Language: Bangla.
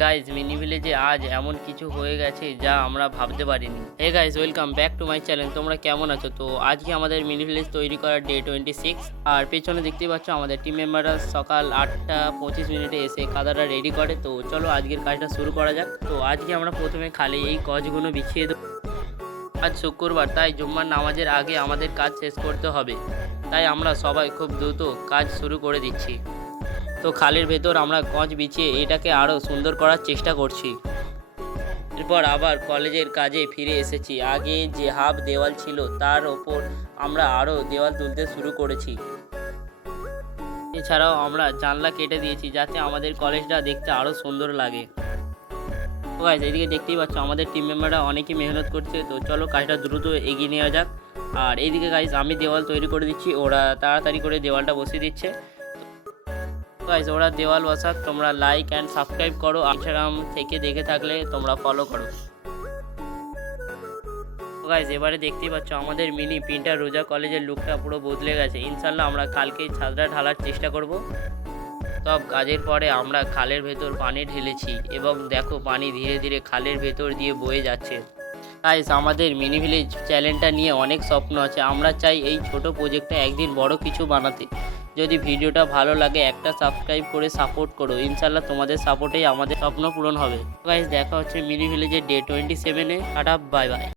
গাইজ মিনি ভিলেজে আজ এমন কিছু হয়ে গেছে যা আমরা ভাবতে পারিনি। Hey guys, welcome back to my channel. তোমরা কেমন আছো? তো আজকে আমাদের মিনি ভিলেজ তৈরি করার ডে 26। আর পেছনে দেখতেই পাচ্ছ আমাদের টিম মেম্বাররা সকাল 8টা 25 এসে কাদাটা রেডি করে। তো চলো আজকের কাজটা শুরু করা যাক। তো আজকে আমরা প্রথমে খালি এই কজগুলো বিছিয়ে দেবো। আজ শুক্রবার, তাই জুম্মার নামাজের আগে আমাদের কাজ শেষ করতে হবে। তাই আমরা সবাই খুব দ্রুত কাজ শুরু করে দিচ্ছি। তো খালের ভেতর আমরা গজ বিছিয়ে এটাকে আরও সুন্দর করার চেষ্টা করছি। এরপর আবার কলেজের কাজে ফিরে এসেছি। আগে যে হাফ দেওয়াল ছিল তার ওপর আমরা আরও দেওয়াল তুলতে শুরু করেছি। এছাড়াও আমরা জানলা কেটে দিয়েছি যাতে আমাদের কলেজটা দেখতে আরও সুন্দর লাগে। তো গাইস, এইদিকে দেখতেই পাচ্ছ আমাদের টিম মেম্বাররা অনেকই মেহনত করছে। তো চলো কাজটা দ্রুত এগিয়ে নেওয়া যাক। আর এইদিকে গাইস আমি দেওয়াল তৈরি করে দিচ্ছি, ওরা তাড়াতাড়ি করে দেওয়ালটা বসিয়ে দিচ্ছে। গাইস ওরা দেওয়াল বসাক, তোমরা লাইক অ্যান্ড সাবস্ক্রাইব করো। ইনস্টাগ্রাম থেকে দেখে থাকলে তোমরা ফলো করো। গাইস এবারে দেখতেই পাচ্ছ আমাদের মিনি প্রিন্টার রোজা কলেজের লুকটা পুরো বদলে গেছে। ইনশাল্লাহ আমরা কালকে ছাদটা ঢালার চেষ্টা করব। সব কাজের পরে আমরা খালের ভেতর পানি ঢেলেছি এবং দেখো পানি ধীরে ধীরে খালের ভেতর দিয়ে বয়ে যাচ্ছে। গাইস আমাদের মিনি ভিলেজ চ্যানেলটা নিয়ে অনেক স্বপ্ন আছে। আমরা চাই এই ছোট প্রজেক্টটা একদিন বড় কিছু বানাতে। যদি ভিডিওটা ভালো লাগে একটা সাবস্ক্রাইব করে সাপোর্ট করো। ইনশাল্লাহ তোমাদের সাপোর্টেই আমাদের স্বপ্ন পূরণ হবে। গাইস দেখা হচ্ছে মিনি ভিলেজের ডে 27-এ। Tata, bye by.